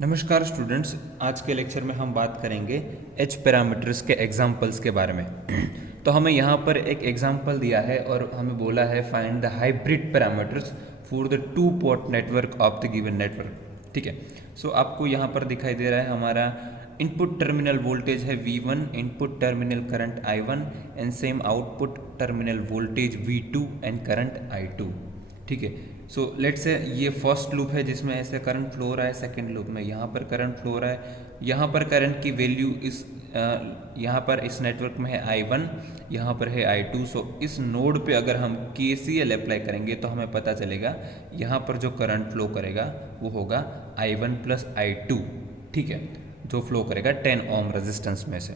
नमस्कार स्टूडेंट्स, आज के लेक्चर में हम बात करेंगे एच पैरामीटर्स के एग्जाम्पल्स के बारे में। तो हमें यहाँ पर एक एग्जाम्पल दिया है और हमें बोला है find the hybrid parameters for the two port network of the given network. ठीक है, सो आपको यहाँ पर दिखाई दे रहा है हमारा इनपुट टर्मिनल वोल्टेज है V1, input terminal current I1 and same output terminal voltage V2 and current I2। ठीक है, सो लेट्स से ये फर्स्ट लूप है जिसमें ऐसे करंट फ्लो हो रहा है, सेकंड लूप में यहाँ पर करंट फ्लो हो रहा है, यहाँ पर करंट की वैल्यू इस यहाँ पर इस नेटवर्क में है I1, यहाँ पर है I2। सो इस नोड पे अगर हम KCL अप्लाई करेंगे तो हमें पता चलेगा यहाँ पर जो करंट फ्लो करेगा वो होगा I1 प्लस I2। ठीक है, जो फ्लो करेगा 10 ओम रेजिस्टेंस में से।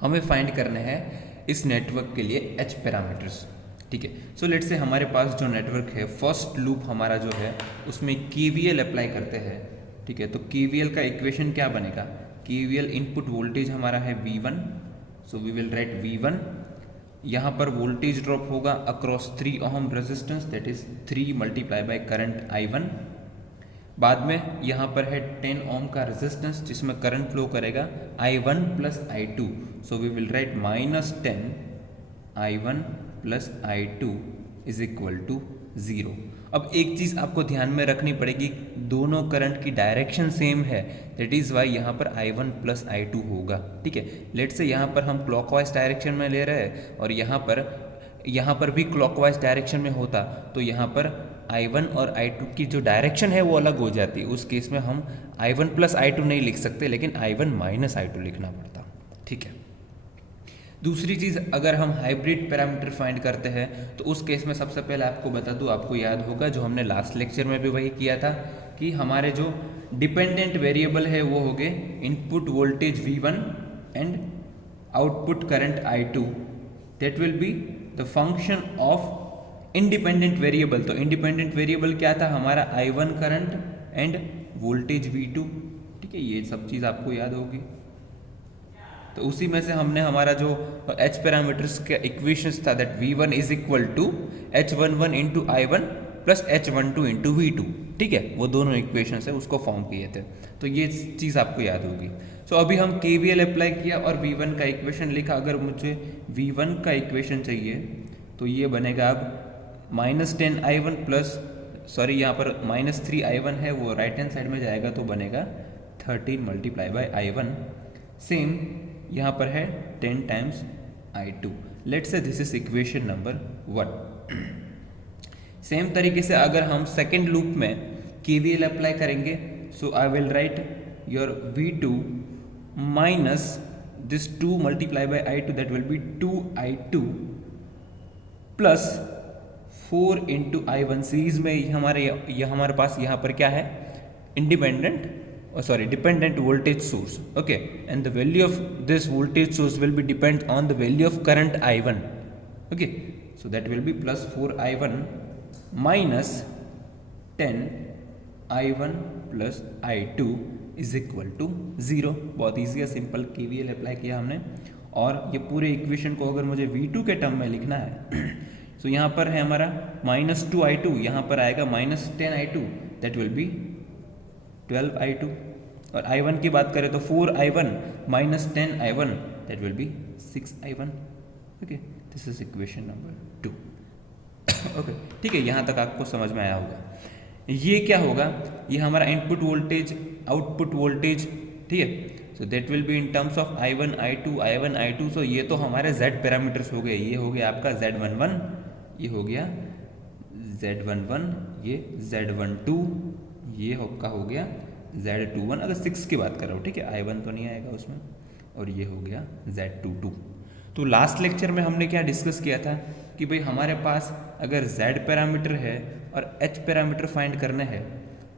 हमें फाइंड करने हैं इस नेटवर्क के लिए एच पैरामीटर्स। ठीक है, सो लेट से हमारे पास जो नेटवर्क है फर्स्ट लूप हमारा जो है उसमें KVL अप्लाई करते हैं। ठीक है, तो KVL का इक्वेशन क्या बनेगा? KVL इनपुट वोल्टेज हमारा है V1, so we will right V1। यहाँ पर वोल्टेज ड्रॉप होगा across 3 ohm resistance, that is 3 multiply by current I1। बाद में यहाँ पर है 10 ओम का रेजिस्टेंस जिसमें करंट फ्लो करेगा I1 plus I2, so we will write -10 I1 plus I2 is equal to 0। अब एक चीज़ आपको ध्यान में रखनी पड़ेगी, दोनों करंट की डायरेक्शन सेम है, दैट इज़ वाई यहाँ पर I1 प्लस I2 होगा। ठीक है, लेट से यहाँ पर हम क्लॉकवाइज डायरेक्शन में ले रहे हैं और यहाँ पर भी क्लॉकवाइज डायरेक्शन में होता तो यहाँ पर I1 और I2 की जो डायरेक्शन है वो अलग हो जाती। उस केस में हम I1 प्लस I2 नहीं लिख सकते, लेकिन I1 माइनस I2 लिखना पड़ता। ठीक है, दूसरी चीज़, अगर हम हाइब्रिड पैरामीटर फाइंड करते हैं तो उस केस में सबसे पहले आपको बता दूं, आपको याद होगा जो हमने लास्ट लेक्चर में भी वही किया था कि हमारे जो डिपेंडेंट वेरिएबल है वो हो गए input voltage V1 and output current I2, that will be the function of independent variable. तो इंडिपेंडेंट वेरिएबल क्या था हमारा? I1 current end voltage V2। ठीक है, ये सब चीज़ आपको याद होगी। तो उसी में से हमने हमारा जो एच पैरामीटर्स का इक्वेशंस था that V1 is equal to H11 into I1 plus H12 into V2। ठीक है, वो दोनों इक्वेशंस है उसको फॉर्म किए थे, तो ये चीज़ आपको याद होगी। सो अभी हम KVL अप्लाई किया और V1 का इक्वेशन लिखा। अगर मुझे V1 का इक्वेशन चाहिए तो ये बनेगा अब -10 I1 प्लस यहाँ पर -3 I1 है, वो राइट हैंड साइड में जाएगा तो बनेगा 13 मल्टीप्लाई बाय I1। सेम यहाँ पर है 10 times I2। Let's say this is equation number 1। Same तरीके से अगर हम सेकेंड लूप में KVL अप्लाई करेंगे, so I will write your V2 minus this 2 multiply by I2, that will be 2I2 plus 4 into I1। Series में हमारे पास यहाँ पर क्या है? dependent voltage source, okay, and the value of this voltage source will be depend on the value of current I1, okay, so that will be plus 4 I1 minus 10 I1 plus I2 is equal to 0। बहुत easy है, simple KVL apply किया हमने। और ये पूरे equation को अगर मुझे V2 के टर्म में लिखना है so यहाँ पर है हमारा -2 I2, यहाँ पर आएगा -10 I2, that will B 12 I2। और I1 की बात करें तो 4 I1 minus 10 I1, that will B 6 I1। Okay, this is equation number 2। Okay, ठीक है, यहाँ तक आपको समझ में आया होगा। ये क्या होगा? ये हमारा इनपुट वोल्टेज आउटपुट वोल्टेज। ठीक है, so that will be in terms of I1 I2। सो ये तो हमारे Z पैरामीटर्स हो गए। ये हो गया आपका Z11, ये हो गया Z11, ये Z12, ये आपका हो गया Z21, अगर 6 की बात कर रहा हूँ। ठीक है, I1 तो नहीं आएगा उसमें, और ये हो गया Z22। तो लास्ट लेक्चर में हमने क्या डिस्कस किया था कि भाई हमारे पास अगर Z पैरामीटर है और H पैरामीटर फाइंड करने हैं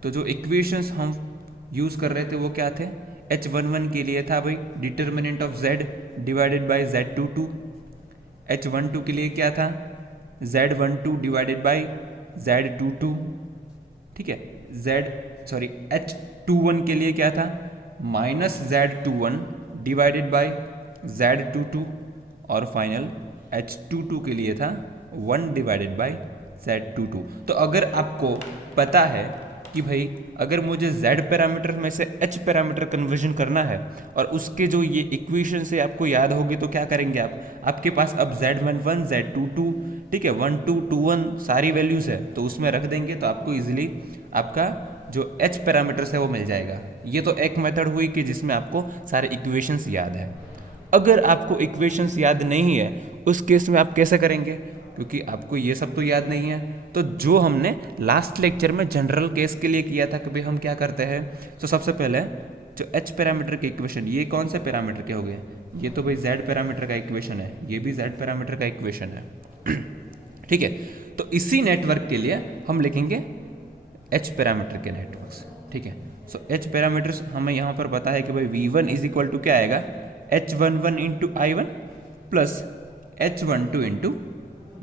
तो जो इक्वेशंस हम यूज़ कर रहे थे वो क्या थे? H11 के लिए था भाई determinant of Z divided by Z22। H12 के लिए क्या था? Z12 divided by Z22। ठीक है, H21 के लिए क्या था? -Z21 divided by Z22। और फाइनल H22 के लिए था 1 डिवाइडेड बाई Z22। तो अगर आपको पता है कि भाई अगर मुझे z पैरामीटर में से h पैरामीटर कन्वर्जन करना है और उसके जो ये इक्वेशन से आपको याद होगी तो क्या करेंगे आप, आपके पास अब z11 z22 ठीक है 1 2 2 1 सारी वैल्यूज है तो उसमें रख देंगे तो आपको इजीली आपका जो h पैरामीटर्स है वो मिल जाएगा। ये तो एक मेथड हुई कि जिसमें आपको सारे इक्वेशंस याद है। अगर आपको इक्वेशंस याद नहीं है उस केस में आप कैसे करेंगे, क्योंकि आपको ये सब तो याद नहीं है। तो जो हमने लास्ट लेक्चर में जनरल केस के लिए किया था कि भाई हम क्या करते हैं, तो सबसे पहले जो h पैरामीटर के इक्वेशन, ये कौन से पैरामीटर के हो गए, ये तो भाई z पैरामीटर का इक्वेशन है, ये भी z पैरामीटर का इक्वेशन है ठीक है। तो इसी नेटवर्क के लिए हम लिखेंगे h पैरामीटर के नेटवर्क्स, ठीक है। सो h पैरामीटर्स हमें यहाँ पर पता है कि भाई v1 इज इक्वल टू क्या आएगा, h11 into i1 plus h12 into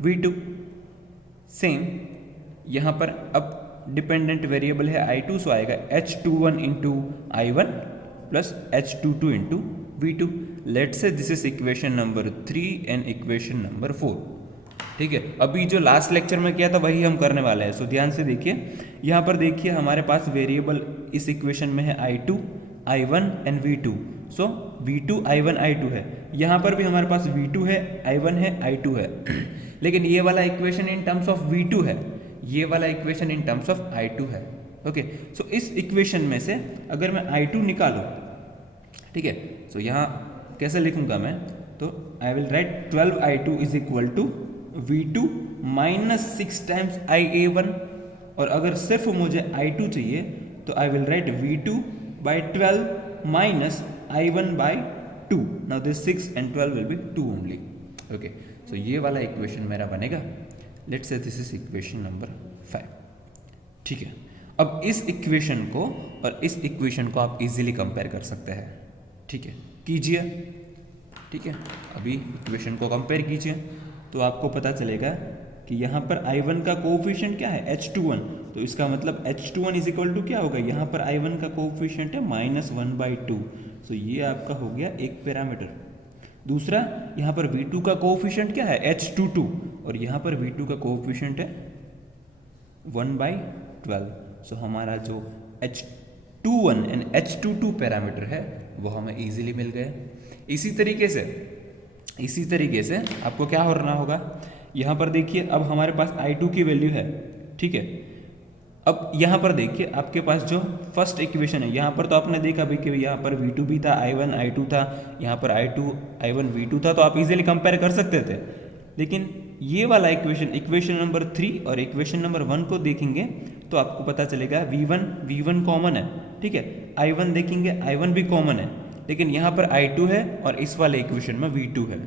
v2। Same यहाँ पर अब डिपेंडेंट वेरिएबल है i2, सो आएगा h21 into i1 plus h22 into v2। Let say this is equation number 3 and equation number 4, ठीक है। अभी जो लास्ट लेक्चर में किया था वही हम करने वाले हैं। सो ध्यान से देखिए, यहाँ पर देखिए हमारे पास वेरिएबल इस इक्वेशन में है i2 i1 and v2। So v2 i1 i2 है, यहाँ पर भी हमारे पास v2 है i1 है i2 है लेकिन ये वाला equation in terms of v2 है, ये वाला equation in terms of i2 है। ओके, सो इस इक्वेशन में से अगर मैं i2 निकालूं, ठीक है, सो यहाँ कैसे लिखूंगा मैं, तो I will write 12i2 is equal to v2 minus 6 times ia1, और अगर सिर्फ मुझे i2 चाहिए तो I will write v2 by 12 minus i1 by 2। Now this 6 and 12 will be 2 only. Okay, so ये वाला इक्वेशन मेरा बनेगा, let's say this is equation number 5, ठीक है। अब इस इक्वेशन को और इस इक्वेशन को आप इजीली कंपेयर कर सकते हैं, ठीक है, कीजिए, ठीक है। अभी इक्वेशन को कंपेयर कीजिए तो आपको पता चलेगा कि यहाँ पर i1 का कोएफिशिएंट क्या है, h21, तो इसका मतलब h21 इज इक्वल टू क्या होगा, यहाँ पर i1 का कोएफिशिएंट है -1/2, सो ये आपका हो गया एक पैरामीटर। दूसरा, यहाँ पर v2 का कोएफिशिएंट क्या है, h22, और यहाँ पर v2 का कोएफिशिएंट है 1/12, सो हमारा जो h21 एंड h22 पैरामीटर है वो हमें इजीली मिल गए। इसी तरीके से आपको क्या करना होगा, यहाँ पर देखिए अब हमारे पास i2 की वैल्यू है, ठीक है। अब यहाँ पर देखिए आपके पास जो फर्स्ट इक्वेशन है, यहाँ पर तो आपने देखा भी कि यहाँ पर v2 भी था, i1 i2 था, यहाँ पर i2 i1 v2 था, तो आप इजीली कंपेयर कर सकते थे। लेकिन ये वाला इक्वेशन नंबर 3 और इक्वेशन नंबर 1 को देखेंगे तो आपको पता चलेगा v1 कॉमन है, ठीक है, i1 देखेंगे i1 भी कॉमन है, लेकिन यहाँ पर i2 है और इस वाले इक्वेशन में v2 है,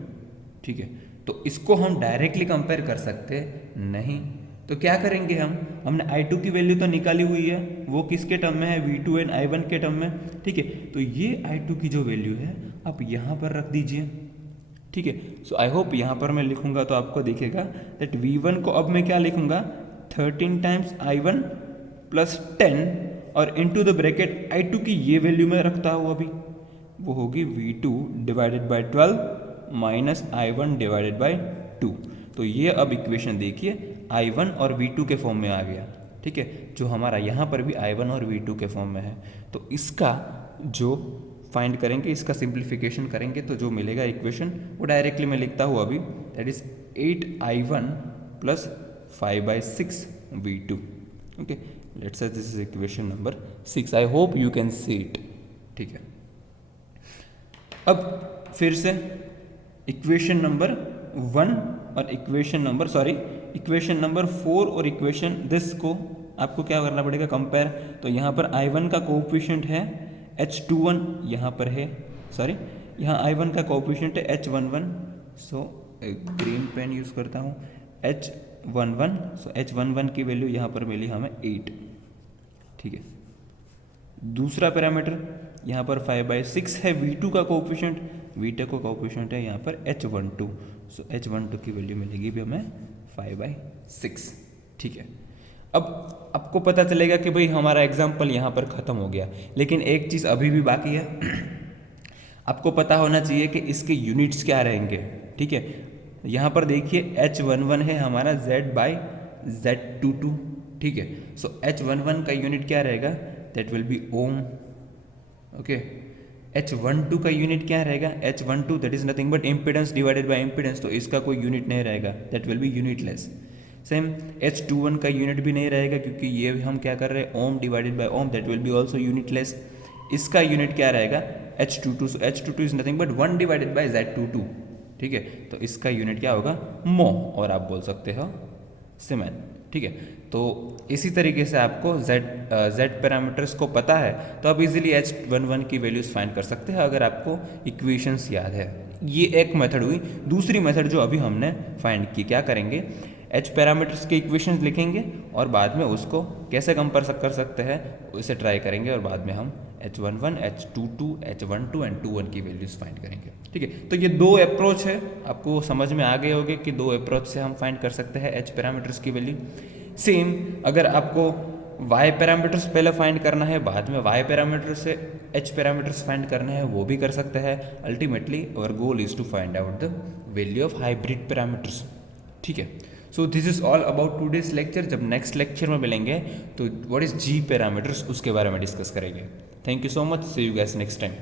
ठीक है। तो इसको हम डायरेक्टली कंपेयर कर सकते नहीं, तो क्या करेंगे हमने i2 की वैल्यू तो निकाली हुई है, वो किसके टर्म में है, v2 एंड i1 के टर्म में, ठीक है। तो ये i2 की जो वैल्यू है आप यहाँ पर रख दीजिए, ठीक है। सो आई होप यहाँ पर मैं लिखूंगा तो आपको दिखेगा दैट v1 को अब मैं क्या लिखूंगा, 13 टाइम्स i1 प्लस 10 और इनटू द ब्रैकेट i2 की ये वैल्यू में रखता हूँ अभी, वो होगी v2 divided by 12 minus i1 divided by 2। तो ये अब इक्वेशन देखिए i1 और v2 के फॉर्म में आ गया, ठीक है, जो हमारा यहाँ पर भी i1 और v2 के फॉर्म में है। तो इसका जो फाइंड करेंगे, इसका सिंप्लीफिकेशन करेंगे तो जो मिलेगा इक्वेशन वो डायरेक्टली मैं लिखता हूँ अभी, that is 8i1 plus 5/6 v2। Okay, let's say this is equation number 6। I hope you can see it, ठीक है। अब फिर से इक्वेशन नंबर 1 और इक्वेशन नंबर 4 और इक्वेशन दिस को आपको क्या करना पड़ेगा, कंपेयर। तो यहाँ पर i1 का कोएफिशिएंट है h21, यहाँ पर है यहाँ i1 का कोएफिशिएंट है h11, so green pen use करता हूँ, h11, सो h11 की वैल्यू यहाँ पर मिली हमें 8, ठीक है। दूसरा पैरामीटर यहाँ पर 5/6 है v2 का कोएफिशिएंट, v2 का कोएफिशिएंट है यहाँ पर h12, सो h12 की वैल्यू मिलेगी भी हमें 5/6, ठीक है। अब आपको पता चलेगा कि भाई हमारा एग्जाम्पल यहाँ पर ख़त्म हो गया, लेकिन एक चीज़ अभी भी बाकी है आपको पता होना चाहिए कि इसके यूनिट्स क्या रहेंगे, ठीक है। यहाँ पर देखिए h11 है हमारा z/z22, ठीक है। सो H11 का यूनिट क्या रहेगा, that will be ohm. Okay, H12 का यूनिट क्या रहेगा, H12 that is nothing but impedance divided by impedance, तो इसका कोई यूनिट नहीं रहेगा, that will be unitless. Same H21 का यूनिट भी नहीं रहेगा क्योंकि ये हम क्या कर रहे हैं, ohm divided by ohm, that will be also unitless. इसका यूनिट क्या रहेगा, H22, so H22 is nothing but 1 divided by Z22, ठीक है। तो इसका यूनिट क्या होगा, मो, और आप बोल सकते हो सीमेन, ठीक है। तो इसी तरीके से आपको Z पैरामीटर्स को पता है तो आप इजीली H11 की वैल्यूज फाइंड कर सकते हैं अगर आपको इक्वेशंस याद है। ये एक मेथड हुई। दूसरी मेथड जो अभी हमने फाइंड की, क्या करेंगे, H पैरामीटर्स के इक्वेशंस लिखेंगे और बाद में उसको कैसे कंपेयर कर सकते हैं उसे ट्राई करेंगे, और बाद में हम H11, H22, H12 एंड 21 की वैल्यूज फाइंड करेंगे, ठीक है। तो ये दो अप्रोच है, आपको समझ में आ गए होंगे कि दो अप्रोच से हम फाइंड कर सकते हैं H पैरामीटर्स की वैल्यू। सेम अगर आपको Y पैरामीटर्स पहले फाइंड करना है, बाद में Y पैरामीटर्स से H पैरामीटर्स फाइंड करना है, वो भी कर सकते हैं। Ultimately our goal is to find out the value of hybrid parameters, ठीक है। So this is all about today's lecture. जब नेक्स्ट लेक्चर में मिलेंगे तो व्हाट इज G पैरामीटर्स उसके बारे में डिस्कस करेंगे। Thank you so much, see you guys next time.